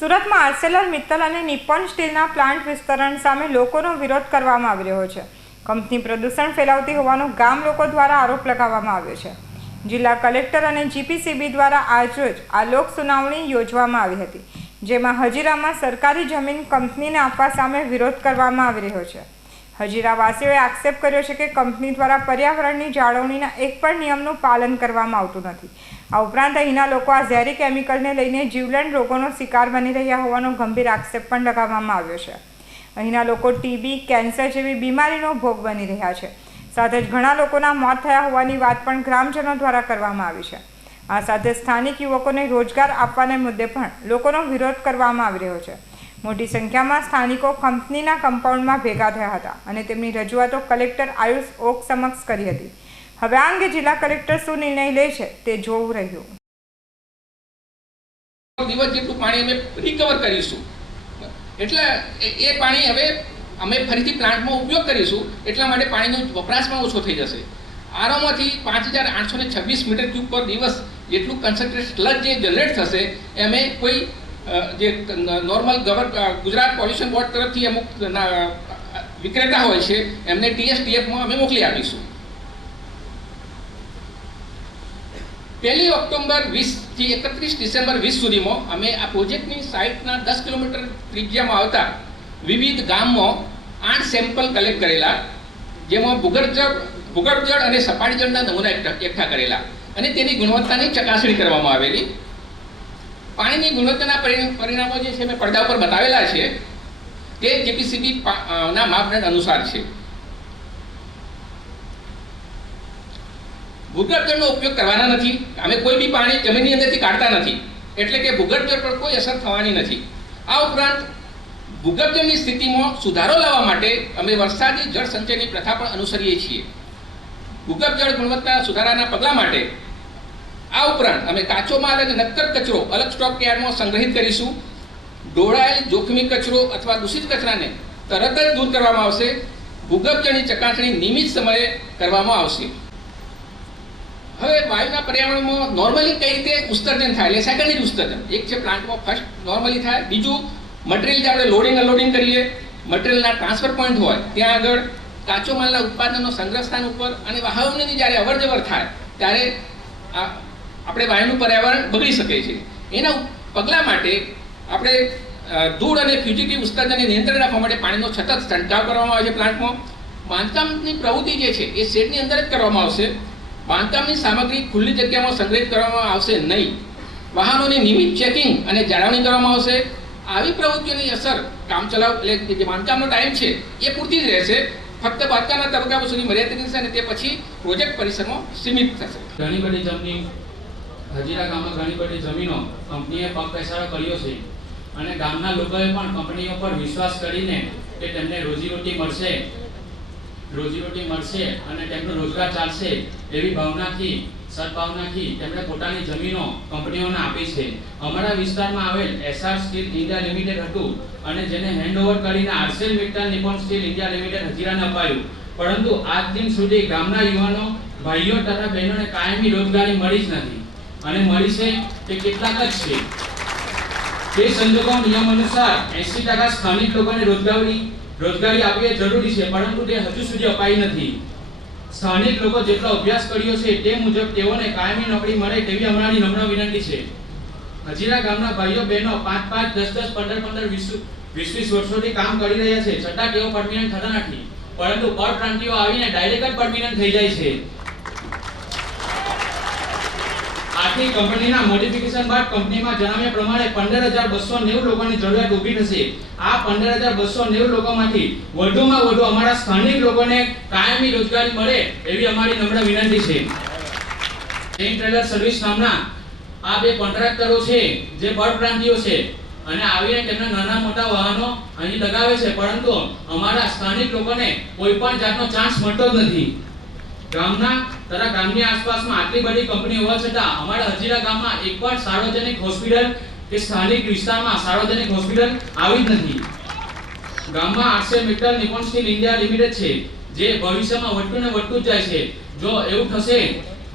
સુરતમાં આર્સેલર મિત્તલ અને નિપ્પોન સ્ટીલના પ્લાન્ટ વિસ્તરણ સામે લોકોનો વિરોધ કરવામાં આવી રહ્યો છે. કંપની પ્રદૂષણ ફેલાવતી હોવાનો ગામ લોકો દ્વારા આરોપ લગાવવામાં આવ્યો છે. જિલ્લા કલેક્ટર અને જીપીસીબી દ્વારા આજરોજ આ લોક સુનાવણી યોજવામાં આવી હતી, જેમાં હજીરામાં સરકારી જમીન કંપનીને આપવા સામે વિરોધ કરવામાં આવી રહ્યો છે. હજીરાવાસીઓએ આક્ષેપ કર્યો છે કે કંપની દ્વારા પર્યાવરણની જાળવણીના એક પણ નિયમનું પાલન કરવામાં આવતું નથી. આ ઉપરાંત અહીંના લોકો આ ઝેરી કેમિકલને લઈને જીવલેણ રોગોનો શિકાર બની રહ્યા હોવાનો ગંભીર આક્ષેપ પણ લગાવવામાં આવ્યો છે. અહીંના લોકો ટીબી, કેન્સર જેવી બીમારીનો ભોગ બની રહ્યા છે. સાથે જ ઘણા લોકોના મોત થયા હોવાની વાત પણ ગ્રામજનો દ્વારા કરવામાં આવી છે. આ સાથે સ્થાનિક યુવકોને રોજગાર આપવાના મુદ્દે પણ લોકોનો વિરોધ કરવામાં આવી રહ્યો છે. મોટી સંખ્યામાં સ્થાનિકો કંપનીના કમ્પાઉન્ડમાં ભેગા થયા હતા અને તેમની રજૂઆતો કલેક્ટર આયુષ ઓક સમક્ષ કરી હતી. હવે આ અંગે જિલ્લા કલેક્ટર શું નિર્ણય લે છે તે જોવું રહ્યું. દિવસ જેટલું પાણી અમે રિકવર કરીશું, એટલે એ પાણી હવે અમે ફરીથી પ્લાન્ટમાં ઉપયોગ કરીશું, એટલા માટે પાણીનો વપરાશ પણ ઓછો થઈ જશે. આરોમાંથી 5826 મીટર ક્યુબ પર દિવસ જેટલું કન્સન્ટ્રેટ સ્લજ જે જનરેટ થશે એ અમે કોઈ જે નોર્મલ ગુજરાત પોલ્યુશન બોર્ડ તરફથી અમુક વિક્રેતા હોય છે એમને TSTFમાં અમે મોકલી આપીશું. 1 ઓક્ટોબર 20 થી 31 ડિસેમ્બર 20 સુધીમાં અમે આ પ્રોજેક્ટની સાઇટના 10 કિલોમીટર ત્રિજ્યામાં આવતા વિવિધ ગામમાં 8 સેમ્પલ કલેક્ટ કરેલા, જેમાં ભૂગર્ભ જળ અને સપાટી જળના નમૂના એકઠા કરેલા અને તેની ગુણવત્તાની ચકાસણી કરવામાં આવેલી. પાણીની ગુણવત્તાના પરિણામો જે છે મેં પડદા પર બતાવેલા છે તે જીપીસીબી ના માપદંડ અનુસાર છે. ભૂગર્ભ જળનો ઉપયોગ કરવાના નથી. અમે કોઈ બી પાણી જમીનની અંદરથી કાઢતા નથી, એટલે કે ભૂગર્ભ જળ પર કોઈ અસર થવાની નથી. આ ઉપરાંત ભૂગર્ભ જળની સ્થિતિમાં સુધારો લાવવા માટે અમે વરસાદી જળ સંચયની પ્રથા પણ અનુસરીએ છીએ. ભૂગર્ભ જળ ગુણવત્તા સુધારાના પગલા માટે આ ઉપરાંત અમે કાચો માલ અને નક્કર કચરો અલગ સ્ટોક યાર્ડમાં સંગ્રહિત કરીશું. ઢોળાયેલ જોખમી કચરો અથવા દૂષિત કચરાને તરત જ દૂર કરવામાં આવશે. ભૂગર્ભ જળની ચકાસણી નિયમિત સમયે કરવામાં આવશે. હવે વાયુના પર્યાવરણમાં નોર્મલી કઈ રીતે ઉત્સર્જન થાય, એટલે સેકન્ડરી ઉત્સર્જન એક છે પ્લાન્ટમાં ફર્સ્ટ નોર્મલી થાય. બીજું મટીરિયલ જે આપણે લોડિંગ અનલોડિંગ કરીએ, મટીરિયલના ટ્રાન્સફર પોઈન્ટ હોય ત્યાં આગળ કાચો માલના ઉત્પાદનનો સંગ્રહ સ્થાન ઉપર અને વાહનોની જ્યારે અવરજવર થાય ત્યારે આપણે વાયુનું પર્યાવરણ બગડી શકે છે. એના પગલા માટે આપણે ધૂળ અને ફ્યુજીટિવ ઉત્સર્જનને નિયંત્રણ રાખવા માટે પાણીનો સતત છંટકાવ કરવામાં આવે છે પ્લાન્ટમાં. બાંધકામની પ્રવૃત્તિ જે છે એ શેડની અંદર જ કરવામાં આવશે. બાંધકામની સામગ્રી ખુલ્લી જગ્યામાં સંગ્રહિત કરવામાં આવશે નહીં. વાહનોની નિયમિત ચેકિંગ અને જાળવણી કરવામાં આવશે. આવી પ્રવૃત્તિઓની અસર કામચલાઉ એટલે જે બાંધકામનો ટાઈમ છે એ પૂરતી જ રહેશે. ફક્ત બાંધકામના તબક્કા સુધી મર્યાદિત રહેશે અને તે પછી પ્રોજેક્ટ પરિસરમાં સીમિત થશે. ઘણી બધી જમીન હજીરા ગામમાં ઘણી બધી જમીનો કંપનીએ પગ પેસારો કર્યો છે અને ગામના લોકોએ પણ કંપનીઓ પર વિશ્વાસ કરીને કે તેમને રોજીરોટી મળશે અને તેમનો રોજગાર ચાલશે એવી ભાવનાથી સદભાવનાથી તેમણે પોતાની જમીનો કંપનીઓને આપી છે. અમારા વિસ્તારમાં આવેલ SR સ્ટીલ ઇન્ડિયા લિમિટેડ હતું અને જેને હેન્ડઓવર કરીને ArcelorMittal Nippon Steel India Limited હજીરાને અપાયું, પરંતુ આજ દિન સુધી ગામના યુવાનો ભાઈઓ તથા બહેનોને કાયમી રોજગારી મળી જ નથી અને મળી છે તે કેટલાક જ છે. તે સંજોગો નિયમ અનુસાર 80% સ્થાનિક લોકોને રોજગારી આપવી જરૂરી છે, પરંતુ તે હજુ સુધી અપાઈ નથી. સ્થાનિક લોકો જેટલો અભ્યાસ કર્યો છે તે મુજબ તેઓને કાયમી નોકરી મળે તેવી અમારી નમ્ર વિનંતી છે. હજીરા ગામના ભાઈઓ બહેનો 5-5, 10-10, 15-15, 20 વર્ષોથી કામ કરી રહ્યા છે, છતાં તેઓ પરમિનન્ટ થતા નથી, પરંતુ પરપ્રાંતિઓ આવીને ડાયરેક્ટ જ પરમિનન્ટ થઈ જાય છે. આથી કંપનીના મોડિફિકેશન બાદ કંપનીમાં જણાવ્યા પ્રમાણે 15,290 લોકોની જરૂરિયાત ઊભી થશે. આ 15,290 લોકોમાંથી વધુમાં વધુ અમારા સ્થાનિક લોકોને કાયમી રોજગારી મળે એવી અમારી નમ્ર વિનંતી છે. ટ્રેન ટ્રેલર સર્વિસ નામના આ બે કોન્ટ્રાક્ટરો છે જે પરપ્રાંતિઓ છે અને આવીને તેમના નાના મોટા વાહનો અહીં લગાવે છે, પરંતુ અમારા સ્થાનિક લોકોને કોઈ પણ જાતનો ચાન્સ મળતો જ નથી. ગામની આસપાસમાં આટલી બધી કંપની હોવા છતાં અમારા હજીરા ગામમાં એક પણ સાર્વજનિક હોસ્પિટલ કે સ્થાનિક વિસ્તારમાં સાર્વજનિક હોસ્પિટલ આવી જ નથી. ગામમાં ArcelorMittal Nippon Steel India Limited છે જે ભવિષ્યમાં વધતું ને વધતું જ જાય છે. જો એવું થશે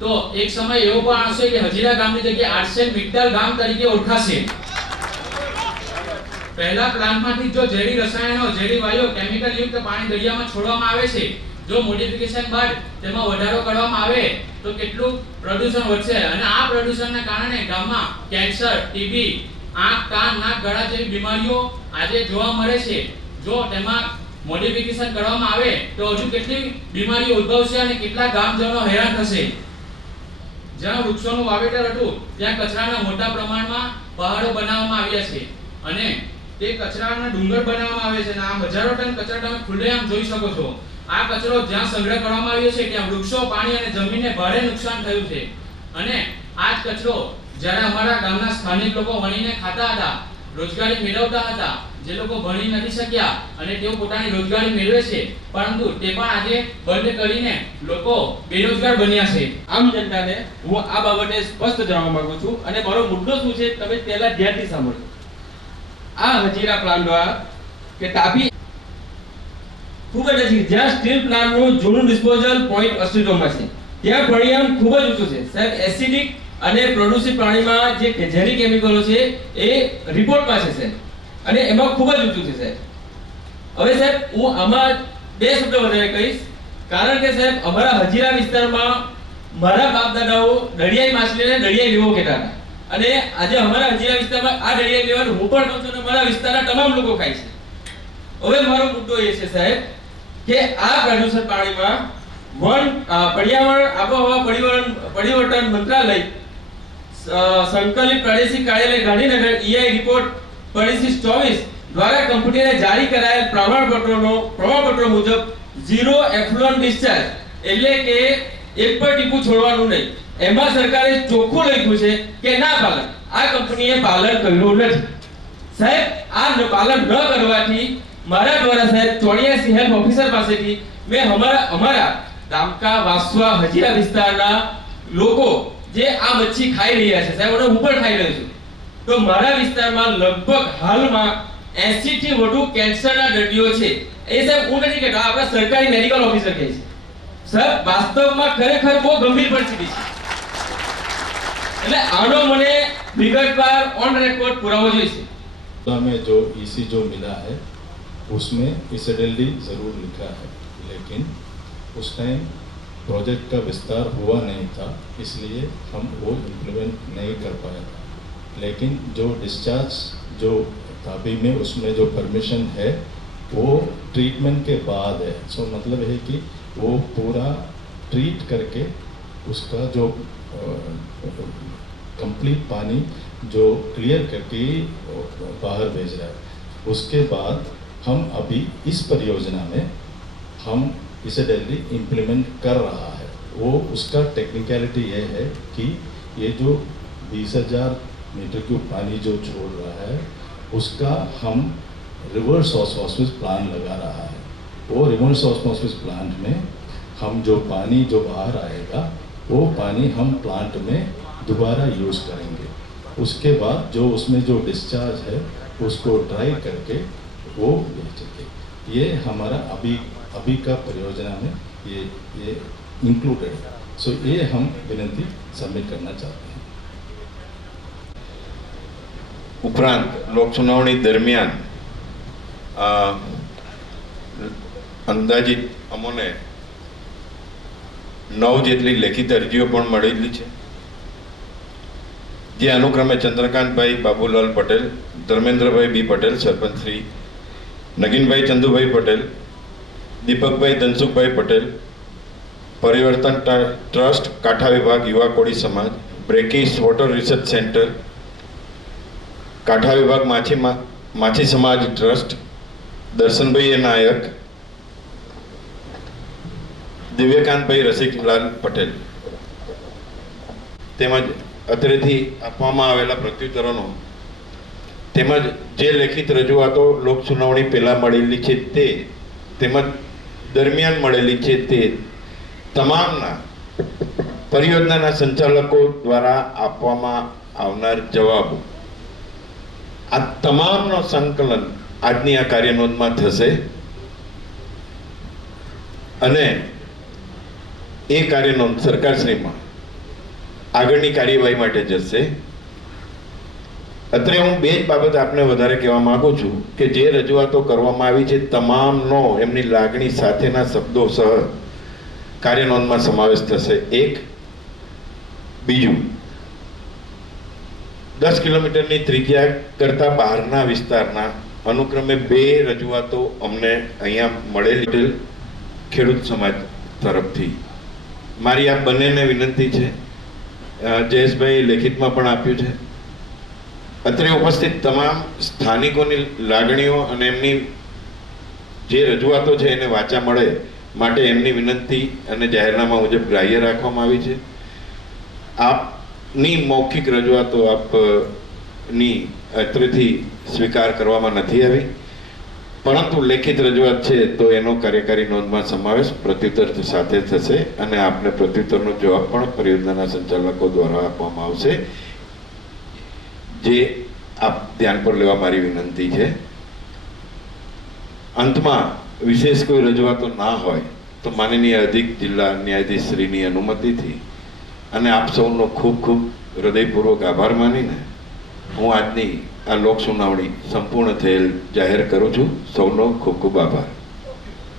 તો એક સમય એવો પણ આવશે કે હજીરા ગામની જગ્યાએ આર્સેલ મિત્તલ ગામ તરીકે ઓળખાશે. પહેલા પ્લાન્ટમાંથી જો ઝેરી રસાયણો, ઝેરી વાયુઓ, કેમિકલ યુક્ત પાણી દરિયામાં છોડવામાં આવે છે, જો મોડિફિકેશન બાદ તેમાં વધારો કરવામાં આવે તો કેટલું પ્રદૂષણ વધશે અને આ પ્રદૂષણના કારણે ગામમાં કેન્સર, ટીબી, આંખ, કાન, નાક, ગળા જેવી બીમારીઓ આજે જોવા મળે છે. જો તેમાં મોડિફિકેશન કરવામાં આવે તો હજુ કેટલી બીમારીઓ ઉદ્ભવશે અને કેટલા ગામજનો હેરાન થશે. જ્યાં વૃક્ષોનું વાવેતર હતું ત્યાં કચરાના મોટા પ્રમાણમાં પહાડો બનાવવામાં આવ્યા છે અને તે કચરાના ડુંગર બનાવવામાં આવે છે અને આ હજારો ટન કચરા તમે ખુલ્લેઆમ જોઈ શકો છો. આ કચરો જ્યાં સંગ્રહ કરવામાં આવ્યો છે ત્યાં વૃક્ષો, પાણી અને જમીનને ભારે નુકસાન થયું છે અને આ જ કચરો જ્યારે અમારા ગામના સ્થાનિક લોકો વણીને ખાતા હતા, રોજગારી મેળવતા હતા, જે લોકો ભણી નથી શક્યા અને તેઓ પોતાની રોજગારી મેળવે છે, પરંતુ તે પણ આજે બંધ કરીને લોકો બેરોજગાર બન્યા છે. આમ જનતાને હું આ બાબતે સ્પષ્ટ જણાવવા માંગુ છું અને મારો મુદ્દો શું છે તમે પહેલા ધ્યાનથી સાંભળો. આ હજીરા પ્લાન્ટ દ્વારા કે તાપી ખૂબ જ નજીક જ્યાં સ્ટીલ પ્લાન્ટનું જૂનું ડિસ્પોઝલ પોઈન્ટ અસ્તિત્વમાં છે ત્યાં પરિણામ ખૂબ જ ઊંચું છે સાહેબ. એસિડિક અને પ્રદૂષિત પાણીમાં જે ઝેરી કેમિકલો છે એ રિપોર્ટમાં છે સાહેબ અને એમાં ખૂબ જ ઊંચું છે સાહેબ. હવે સાહેબ હું આમાં બે શબ્દ વધારે કહીશ કારણ કે સાહેબ અમારા હજીરા વિસ્તારમાં મારા બાપ દાદાઓ દરિયાઈ માછલીને દરિયાઈ લીવો કહેતા હતા અને આજે અમારા હજીરા વિસ્તારમાં આ દરિયાઈ લીવાનું હું પણ ખાઉં છું અને મારા વિસ્તારના તમામ લોકો ખાય છે. હવે મારો મુદ્દો એ છે સાહેબ કે આ પ્રદૂષિત પાણીમાં પર્યાવરણ આબોહવા પરિવર્તન મંત્રાલય સંકલિત પ્રાદેશિક કાર્યાલય ગાંધીનગર EI રિપોર્ટ 2524 દ્વારા કંપનીને જારી કરાયેલ પ્રમાણપત્રો મુજબ ઝીરો એફ્લુઅન્ટ ડિસ્ચાર્જ એટલે કે એક પણ ટીપું છોડવાનું નહીં. એમાં સરકારે ચોખ્ખું લખ્યું છે કે ના પાલન. આ કંપનીએ પાલન કર્યું નથી સાહેબ. આ પાલન ન કરવાથી મારા દ્વારા સાહેબ 84 હેલ્થ ઓફિસર પાસેથી મેં અમારા દામકા, વાસવા, હજીરા વિસ્તારના લોકો જે આ મચ્છી ખાઈ રહ્યા છે સાહેબ અને હું પણ ખાઈ રહ્યો છું તો મારા વિસ્તારમાં લગભગ હાલમાં 80 થી વધુ કેન્સરના દર્દીઓ છે. એ સાહેબ હું નથી કહેતો, આપણા સરકારી મેડિકલ ઓફિસર કહે છે સાહેબ. વાસ્તવમાં ખરેખર બહુ ગંભીર પરિસ્થિતિ છે એટલે આનો મને વિગતવાર ઓન રેકોર્ડ પુરાવો જોઈએ. हमें जो ईसी जो मिला है उसमें इसेडेल्डी ज़रूर लिखा है लेकिन उस टाइम प्रोजेक्ट का विस्तार हुआ नहीं था इसलिए हम वो इम्प्लीमेंट नहीं कर पाया था. लेकिन जो डिस्चार्ज जो तापी में उसमें जो परमिशन है वो ट्रीटमेंट के बाद है. सो मतलब है कि वो पूरा ट्रीट करके उसका जो कंप्लीट पानी जो क्लियर करके बाहर भेज रहा है. उसके बाद हम अभी इस परियोजना में हम इसे डेली इम्प्लीमेंट कर रहा है. वो उसका टेक्निकलिटी ये है कि ये जो 20,000 मीटर क्यूब पानी जो छोड़ रहा है उसका हम रिवर्स ऑस्मोसिस प्लांट लगा रहा है. वो रिवर्स ऑस्मोसिस प्लांट में हम जो पानी जो बाहर आएगा वो पानी हम प्लांट में दोबारा यूज़ करेंगे. उसके बाद जो उसमें जो डिस्चार्ज है उसको ड्राई करके वो बेचेंगे. ये हमारा अभी का परियोजना में ये इंक्लूडेड है. सो ये हम विनती सबमिट करना चाहते हैं. ઉપરાંત લોકસુનાવણી દરમિયાન અંદાજિત અમોને 9 જેટલી લેખિત અરજીઓ પણ મળેલી છે જે અનુક્રમે ચંદ્રકાંતભાઈ બાબુલાલ પટેલ, ધર્મેન્દ્રભાઈ બી પટેલ સરપંચ શ્રી, નગીનભાઈ ચંદુભાઈ પટેલ, દીપકભાઈ ધનસુખભાઈ પટેલ, પરિવર્તન ટ્રસ્ટ કાંઠા વિભાગ યુવા કોળી સમાજ, બ્રેકીસ વોટર રિસર્ચ સેન્ટર, કાંઠા વિભાગ માછી સમાજ ટ્રસ્ટ, દર્શનભાઈ નાયક, દિવ્યકાંતભાઈ રસિકલાલ પટેલ તેમજ અત્રેથી આપવામાં આવેલા પ્રત્યુત્તરોનો તેમજ જે લેખિત રજૂઆતો લોક સુનાવણી પહેલાં મળેલી છે તે તેમજ દરમિયાન મળેલી છે તે તમામના પરિયોજનાના સંચાલકો દ્વારા આપવામાં આવનાર જવાબો આ તમામનો સંકલન આજની આ કાર્યનોંધમાં થશે અને એ કાર્યનોંધ સરકારશ્રીમાં આગળની કાર્યવાહી માટે જશે. અત્રે હું બે જ બાબત આપને વધારે કહેવા માંગુ છું કે જે રજૂઆતો કરવામાં આવી છે તમામનો એમની લાગણી સાથેના શબ્દો સહ કાર્યનોંધમાં સમાવેશ થશે. એક. બીજું, 10 કિલોમીટરની ત્રિજ્યા કરતા બહારના વિસ્તારના અનુક્રમે 2 રજૂઆતો અમને અહીંયા મળેલી ખેડૂત સમાજ તરફથી. મારી આ બંનેને વિનંતી છે, જયેશભાઈ લેખિતમાં પણ આપ્યું છે. અત્રે ઉપસ્થિત તમામ સ્થાનિકોની લાગણીઓ અને એમની જે રજૂઆતો છે એને વાચા મળે માટે એમની વિનંતી અને જાહેરનામા મુજબ ગ્રાહ્ય રાખવામાં આવી છે. આપની મૌખિક રજૂઆતો આપની અત્રેથી સ્વીકાર કરવામાં નથી આવી, પરંતુ લેખિત રજૂઆત છે તો એનો કાર્યકારી નોંધમાં સમાવેશ પ્રત્યુત્તર સાથે થશે અને આપને પ્રત્યુત્તરનો જવાબ પણ પરિયોજનાના સંચાલકો દ્વારા આપવામાં આવશે, જે આપ ધ્યાન પર લેવા મારી વિનંતી છે. અંતમાં વિશેષ કોઈ રજૂઆતો ના હોય તો માનનીય અધિક જિલ્લા ન્યાયાધીશ શ્રીની અનુમતિથી અને આપ સૌનો ખૂબ ખૂબ હૃદયપૂર્વક આભાર માનીને હું આજની આ લોક સુનાવણી સંપૂર્ણ થયેલ જાહેર કરું છું. સૌનો ખૂબ ખૂબ આભાર.